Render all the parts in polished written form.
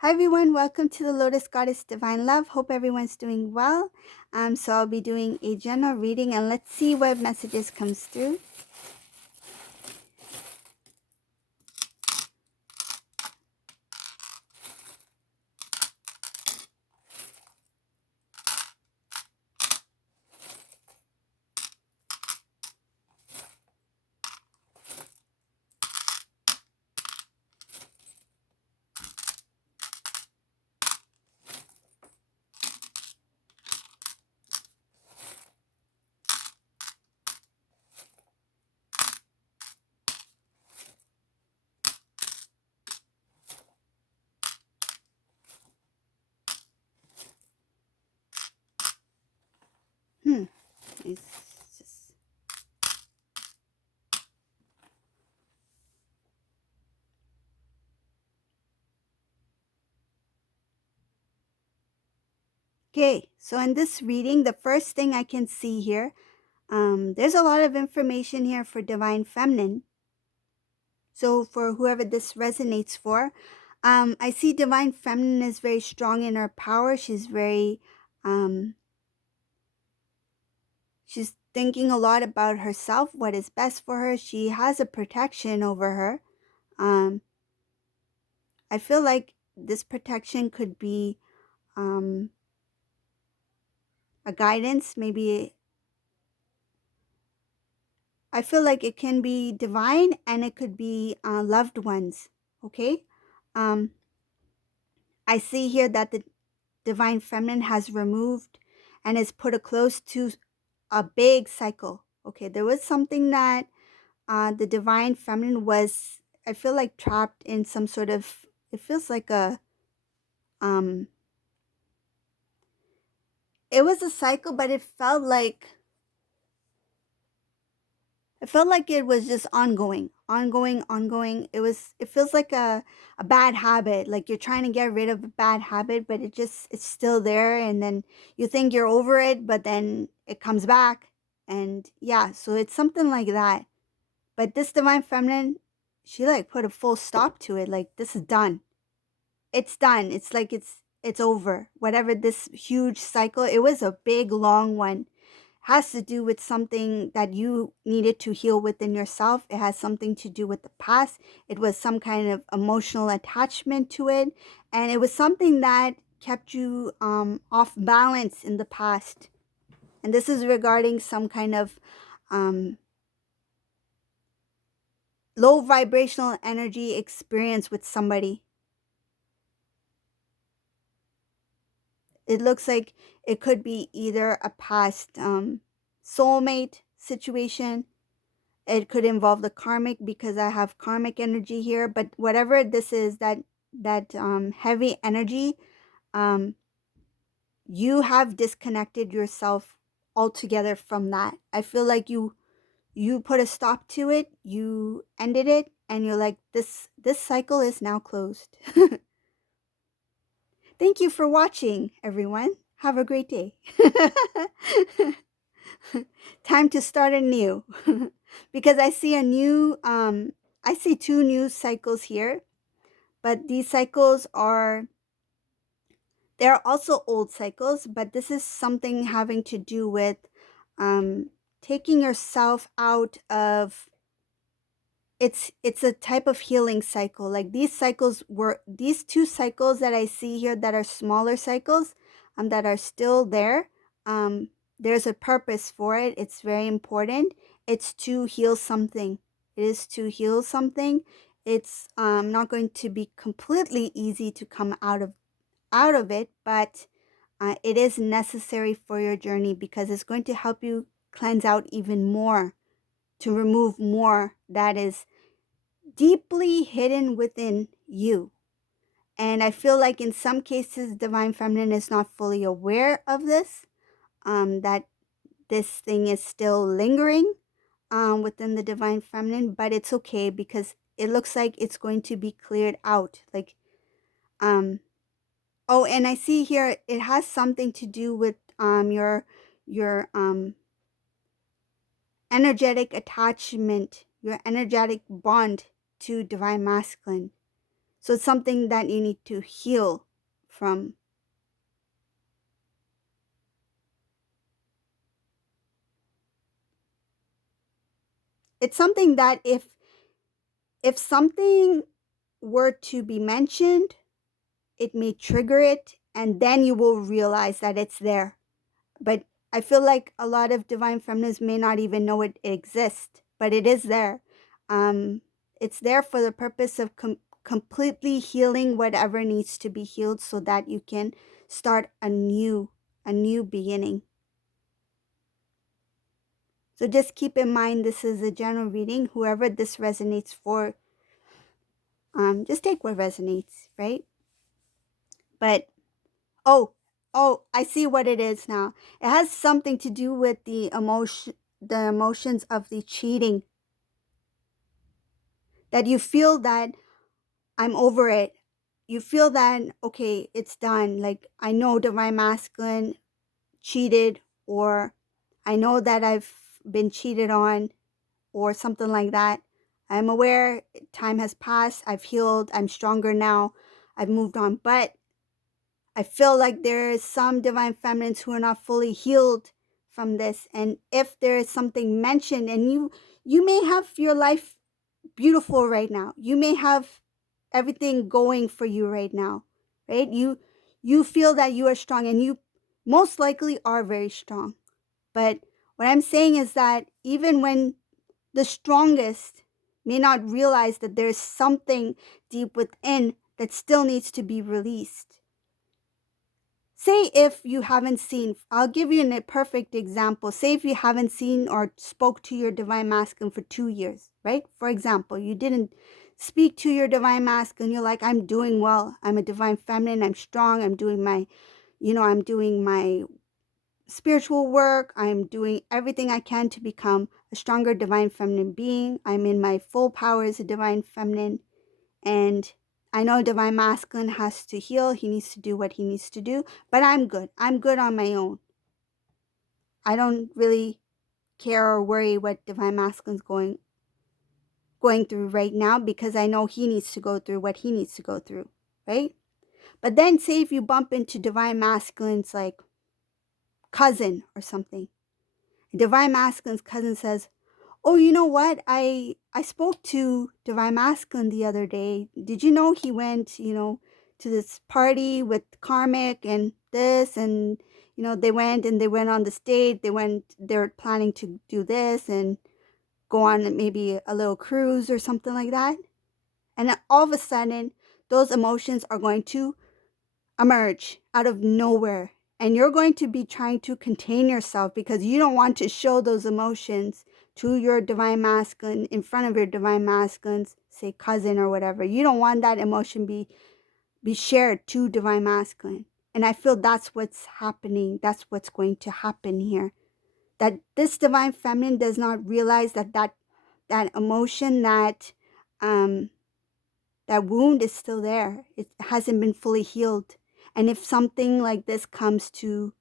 Hi everyone, welcome to the Lotus Goddess Divine Love. Hope everyone's doing well. So I'll be doing a general reading and let's see what messages comes through. Hmm. It's just... Okay, so in this reading, the first thing I can see here, there's a lot of information here for Divine Feminine. So for whoever this resonates for, I see Divine Feminine is very strong in her power. Um, she's thinking a lot about herself, what is best for her. She has a protection over her. Um, I feel like this protection could be um, a guidance, maybe. I feel like it can be divine and it could be loved ones. Okay. Um, I see here that the Divine Feminine has removed and is put a close to a big cycle. Okay. There was something that the Divine Feminine was, I feel like, trapped in some sort of, it feels like um, it was a cycle, but it felt like it was just ongoing. It feels like a bad habit. Like you're trying to get rid of a bad habit, but it's still there. And then you think you're over it, but then it comes back. And yeah, so it's something like that. But this Divine Feminine, she like put a full stop to it. Like this is done. It's done. It's like it's over. Whatever this huge cycle, it was a big long one, has to do with something that you needed to heal within yourself. It has something to do with the past. It was some kind of emotional attachment to it. And it was something that kept you off balance in the past. And this is regarding some kind of um, low vibrational energy experience with somebody. It looks like it could be either a past soulmate situation. It could involve the karmic because I have karmic energy here, but whatever this is, that heavy energy, um, you have disconnected yourself altogether from that. I feel like you put a stop to it, you ended it, and you're like, this cycle is now closed. Thank you for watching, everyone. Have a great day. Time to start anew. Because I see two new cycles here, but these cycles they're also old cycles, but this is something having to do with um, taking yourself out of, it's a type of healing cycle. Like these two cycles that I see here that are smaller cycles, that are still there. Um, there's a purpose for it. It's very important. It's to heal something. It is to heal something. It's not going to be completely easy to come out of it, but it is necessary for your journey because it's going to help you cleanse out even more, to remove more that is deeply hidden within you. And I feel like in some cases, Divine Feminine is not fully aware of this, that this thing is still lingering within the Divine Feminine, but it's okay because it looks like it's going to be cleared out. Like, oh, and I see here it has something to do with your energetic attachment, your energetic bond to Divine Masculine. So it's something that you need to heal from. It's something that if something were to be mentioned, it may trigger it, and then you will realize that it's there. But I feel like a lot of divine feminines may not even know it exists, but it is there. Um, it's there for the purpose of completely healing whatever needs to be healed, so that you can start a new beginning. So just keep in mind, this is a general reading. Whoever this resonates for, just take what resonates, right? But oh, oh, I see what it is now. It has something to do with the emotions of the cheating. That you feel that I'm over it. You feel that, okay, it's done. Like, I know divine masculine cheated, or I know that I've been cheated on, or something like that. I'm aware time has passed. I've healed. I'm stronger now. I've moved on. But I feel like there is some divine feminines who are not fully healed from this. And if there is something mentioned, and you may have your life beautiful right now. You may have everything going for you right now, right? You feel that you are strong, and you most likely are very strong. But what I'm saying is that even when the strongest may not realize that there's something deep within that still needs to be released. Say if you haven't seen, I'll give you a perfect example. Say if you haven't seen or spoke to your divine masculine for 2 years, right? For example, you didn't speak to your divine masculine. You're like, I'm doing well. I'm a divine feminine. I'm strong. I'm doing my spiritual work. I'm doing everything I can to become a stronger divine feminine being. I'm in my full power as a divine feminine. And I know divine masculine has to heal. He needs to do what he needs to do. But I'm good. I'm good on my own. I don't really care or worry what divine masculine's going through right now, because I know he needs to go through what he needs to go through, right? But then say if you bump into divine masculine's like cousin or something. Divine masculine's cousin says, "Oh, you know what? I spoke to divine masculine the other day. Did you know he went, to this party with karmic and this, and they went on this date. They're planning to do this and go on maybe a little cruise or something like that." And then all of a sudden, those emotions are going to emerge out of nowhere. And you're going to be trying to contain yourself because you don't want to show those emotions to your divine masculine in front of your divine masculines, say cousin or whatever. You don't want that emotion be shared to divine masculine. And I feel that's what's happening. That's what's going to happen here. That this divine feminine does not realize that emotion, um that wound is still there. It hasn't been fully healed. And if something like this comes to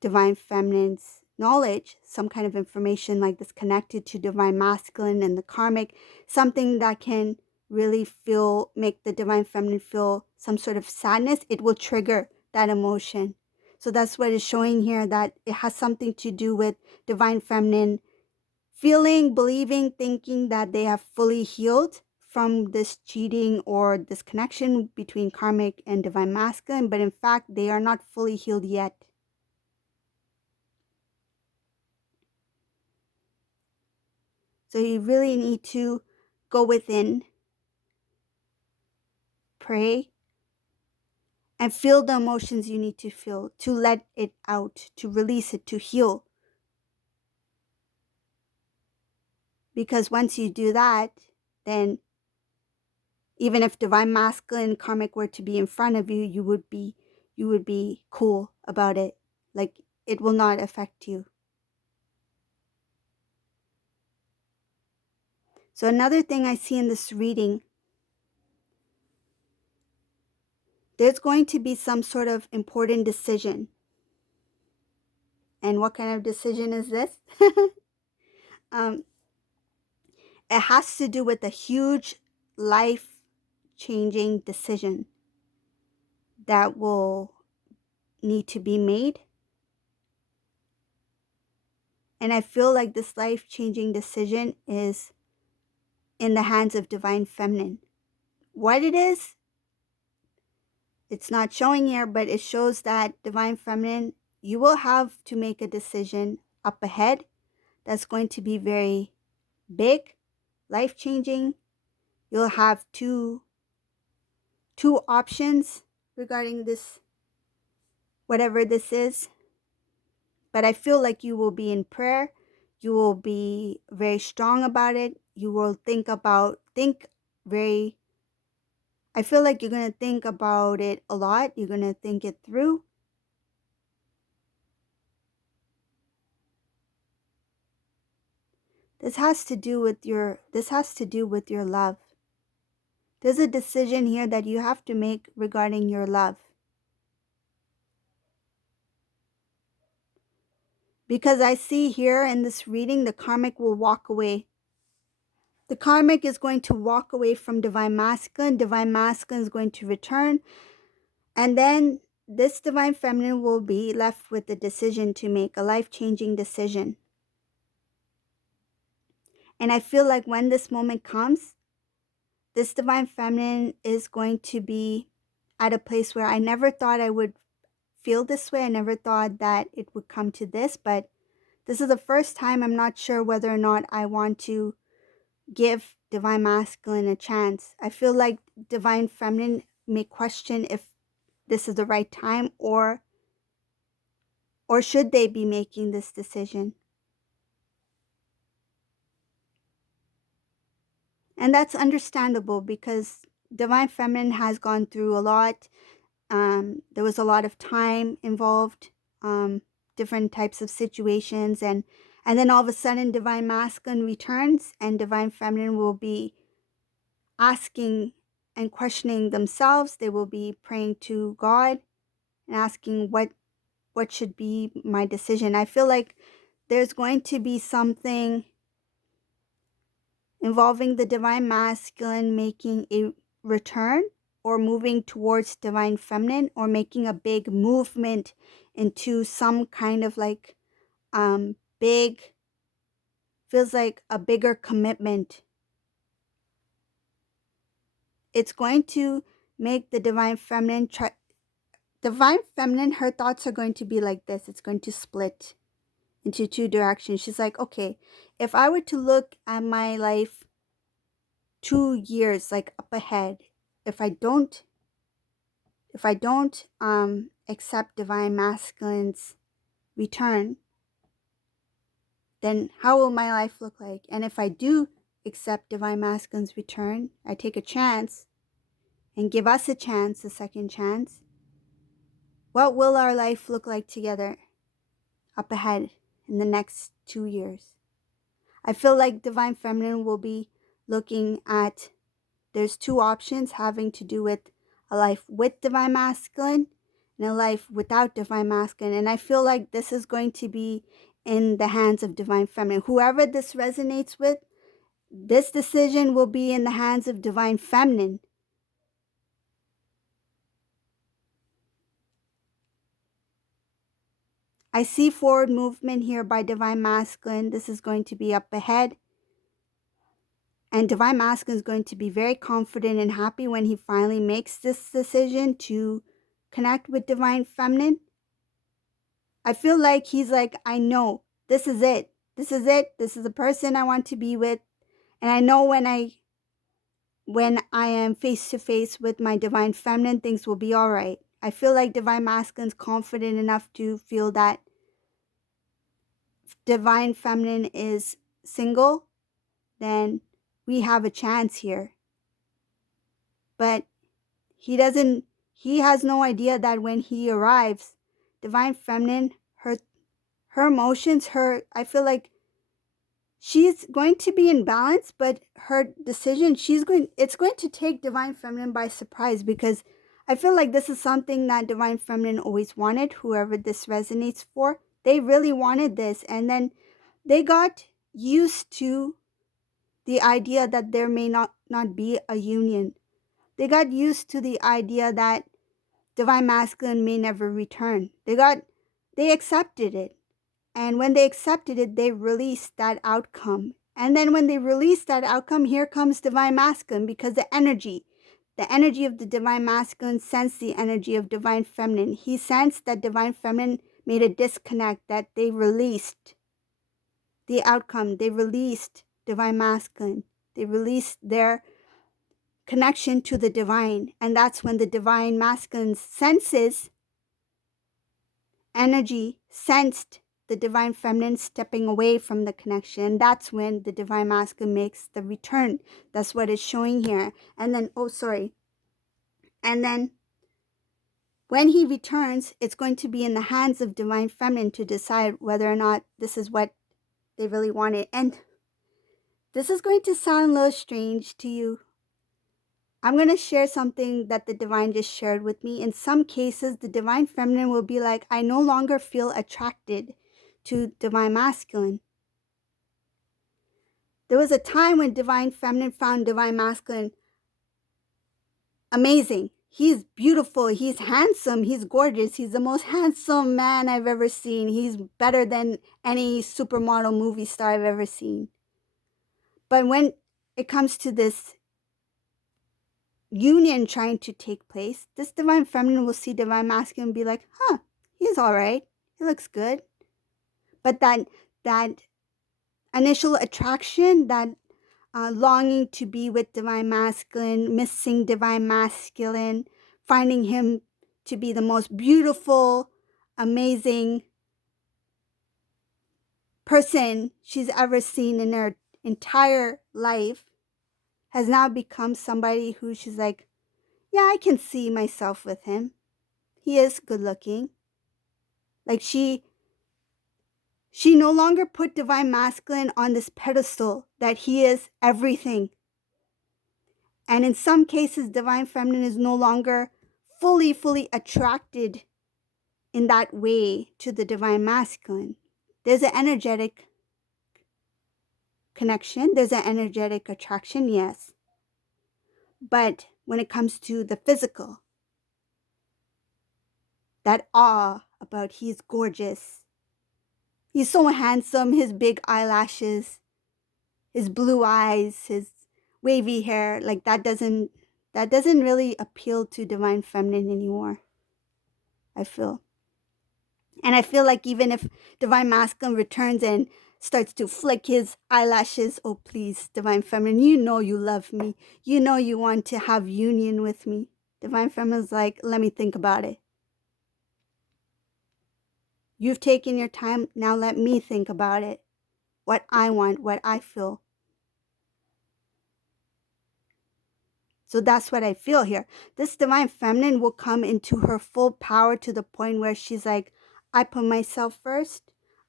divine feminine's knowledge, some kind of information like this connected to divine masculine and the karmic, something that can really make the divine feminine feel some sort of sadness, it will trigger that emotion. So that's what it's showing here, that it has something to do with divine feminine feeling, believing, thinking that they have fully healed from this cheating or this connection between karmic and divine masculine, but in fact, they are not fully healed yet. So you really need to go within, pray, and feel the emotions you need to feel, to let it out, to release it, to heal. Because once you do that, then even if divine masculine and karmic were to be in front of you, you would be cool about it. Like, it will not affect you. So another thing I see in this reading, there's going to be some sort of important decision. And what kind of decision is this? um, it has to do with a huge life changing decision that will need to be made. And I feel like this life changing decision is in the hands of Divine Feminine. What it is, it's not showing here, but it shows that Divine Feminine, you will have to make a decision up ahead that's going to be very big, life changing. You'll have two options regarding this, whatever this is. But I feel like you will be in prayer. You will be very strong about it. You will I feel like you're going to think about it a lot. You're going to think it through. This has to do with your love. There's a decision here that you have to make regarding your love. Because I see here in this reading, the karmic will walk away. The karmic is going to walk away from Divine Masculine. Divine Masculine is going to return. And then this Divine Feminine will be left with the decision to make, a life-changing decision. And I feel like when this moment comes, this Divine Feminine is going to be at a place where I never thought I would feel this way. I never thought that it would come to this, but this is the first time. I'm not sure whether or not I want to give Divine Masculine a chance. I feel like Divine Feminine may question if this is the right time, or should they be making this decision. And that's understandable because Divine Feminine has gone through a lot. There was a lot of time involved, different types of situations, and then all of a sudden Divine Masculine returns and Divine Feminine will be asking and questioning themselves. They will be praying to God and asking what should be my decision. I feel like there's going to be something involving the Divine Masculine making a return, or moving towards Divine Feminine, or making a big movement into some kind of like big, feels like a bigger commitment. It's going to make the Divine Feminine her thoughts are going to be like this. It's going to split into two directions. She's like, okay, if I were to look at my life 2 years like up ahead, if I don't accept Divine Masculine's return, then how will my life look like? And if I do accept Divine Masculine's return, I take a chance and give us a chance, a second chance, what will our life look like together up ahead in the next 2 years? I feel like Divine Feminine will be looking at, there's two options having to do with a life with Divine Masculine and a life without Divine Masculine. And I feel like this is going to be in the hands of Divine Feminine. Whoever this resonates with, this decision will be in the hands of Divine Feminine. I see forward movement here by Divine Masculine. This is going to be up ahead. And Divine Masculine is going to be very confident and happy when he finally makes this decision to connect with Divine Feminine. I feel like he's like, I know, this is it. This is it. This is the person I want to be with. And I know when I am face to face with my Divine Feminine, things will be all right. I feel like Divine Masculine is confident enough to feel that if Divine Feminine is single, then we have a chance here. But he has no idea that when he arrives, Divine Feminine, her emotions, I feel like she's going to be in balance, but her decision, it's going to take Divine Feminine by surprise, because I feel like this is something that Divine Feminine always wanted. Whoever this resonates for, they really wanted this, and then they got used to the idea that there may not be a union. They got used to the idea that divine masculine may never return. They accepted it. And when they accepted it, they released that outcome. And then when they released that outcome, here comes divine masculine, because the energy of the divine masculine sensed the energy of divine feminine. He sensed that divine feminine made a disconnect, that they released the outcome. They released divine masculine. They released their connection to the divine. And that's when the divine masculine senses energy, sensed the divine feminine stepping away from the connection. That's when the divine masculine makes the return. That's what it's showing here. And then, and then when he returns, it's going to be in the hands of divine feminine to decide whether or not this is what they really wanted. And this is going to sound a little strange to you. I'm going to share something that the divine just shared with me. In some cases, the divine feminine will be like, I no longer feel attracted to divine masculine. There was a time when divine feminine found divine masculine amazing. He's beautiful, he's handsome, he's gorgeous, he's the most handsome man I've ever seen. He's better than any supermodel movie star I've ever seen. But when it comes to this union trying to take place, this divine feminine will see divine masculine and be like, he's all right, he looks good. But that initial attraction, that longing to be with divine masculine, missing divine masculine, finding him to be the most beautiful, amazing person she's ever seen in her entire life, has now become somebody who she's like, yeah, I can see myself with him. He is good looking. Like she no longer put divine masculine on this pedestal that he is everything. And in some cases, divine feminine is no longer fully attracted in that way to the divine masculine. There's an energetic connection. There's an energetic attraction, yes. But when it comes to the physical, that awe about he's gorgeous, he's so handsome, his big eyelashes, his blue eyes, his wavy hair, like that doesn't really appeal to divine feminine anymore, I feel. And I feel like even if divine masculine returns and starts to flick his eyelashes, oh please, divine feminine, you know you love me, you know you want to have union with me, divine feminine's like, let me think about it. You've taken your time, now let me think about it. What I want, what I feel. So that's what I feel here. This divine feminine will come into her full power to the point where she's like, I put myself first.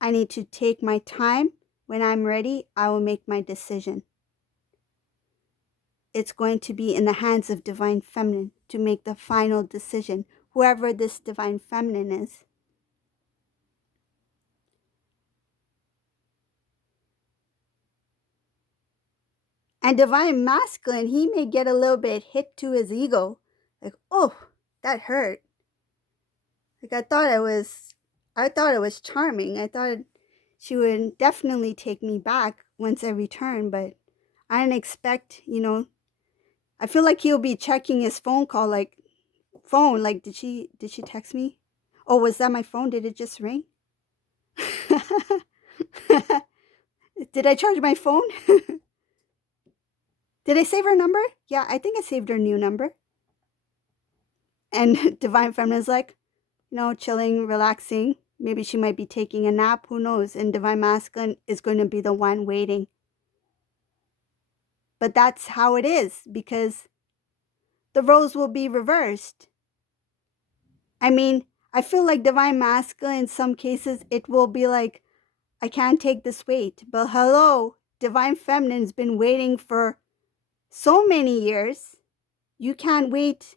I need to take my time. When I'm ready, I will make my decision. It's going to be in the hands of divine feminine to make the final decision, whoever this divine feminine is. And divine masculine, he may get a little bit hit to his ego. Like, oh, that hurt. Like I thought it was charming. I thought she would definitely take me back once I return, but I didn't expect, I feel like he'll be checking his phone, like did she text me? Oh, was that my phone? Did it just ring? Did I charge my phone? Did I save her number? Yeah, I think I saved her new number. And divine feminine is like, chilling, relaxing. Maybe she might be taking a nap, who knows? And divine masculine is going to be the one waiting. But that's how it is, because the roles will be reversed. I mean, I feel like divine masculine, in some cases, it will be like, I can't take this weight. But hello, divine feminine's been waiting for so many years. You can't wait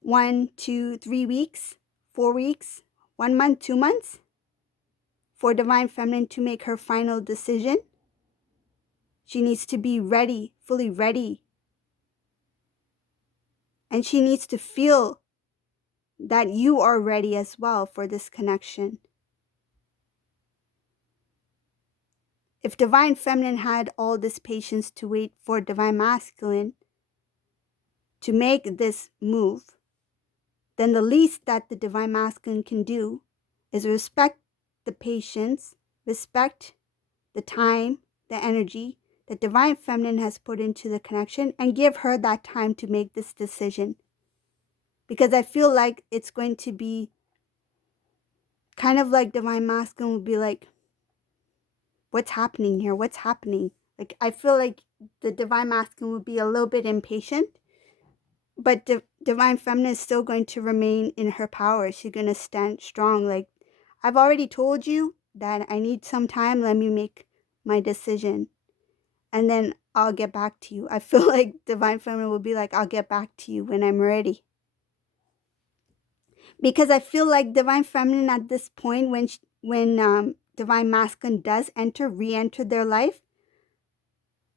1, 2, 3 weeks, 4 weeks, 1 month, 2 months for divine feminine to make her final decision. She needs to be ready, fully ready. And she needs to feel that you are ready as well for this connection. If Divine Feminine had all this patience to wait for Divine Masculine to make this move, then the least that the Divine Masculine can do is respect the patience, respect the time, the energy that Divine Feminine has put into the connection, and give her that time to make this decision. Because I feel like it's going to be kind of like Divine Masculine will be like, what's happening here? What's happening? Like, I feel like the Divine Masculine will be a little bit impatient, but Divine Feminine is still going to remain in her power. She's going to stand strong. Like, I've already told you that I need some time. Let me make my decision. And then I'll get back to you. I feel like Divine Feminine will be like, I'll get back to you when I'm ready. Because I feel like Divine Feminine at this point, when Divine Masculine does re-enter their life,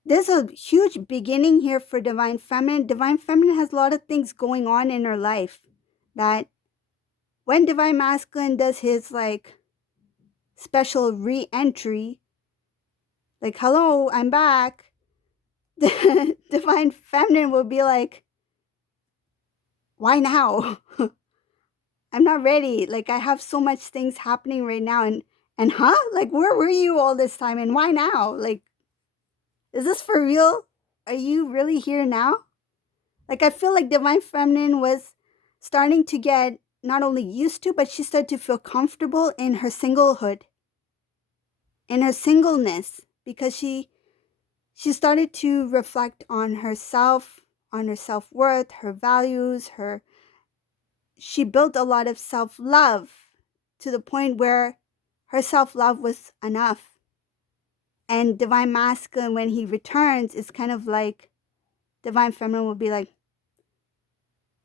there's a huge beginning here for Divine Feminine. Divine Feminine has a lot of things going on in her life that when Divine Masculine does his like special re-entry, like, hello, I'm back, Divine Feminine will be like, why now? I'm not ready. Like, I have so much things happening right now. And huh? Like, where were you all this time? And why now? Like, is this for real? Are you really here now? Like, I feel like Divine Feminine was starting to get not only used to, but she started to feel comfortable in her singlehood, in her singleness, because she started to reflect on herself, on her self-worth, her values, she built a lot of self-love to the point where her self-love was enough. And Divine Masculine, when he returns, is kind of like Divine Feminine will be like,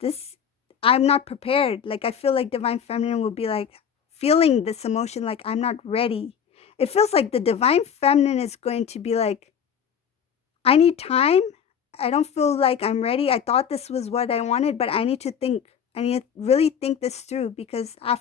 this, I'm not prepared. Like, I feel like Divine Feminine will be like feeling this emotion like, I'm not ready. It feels like the Divine Feminine is going to be like, I need time. I don't feel like I'm ready. I thought this was what I wanted, but I need to think. I need to really think this through, because after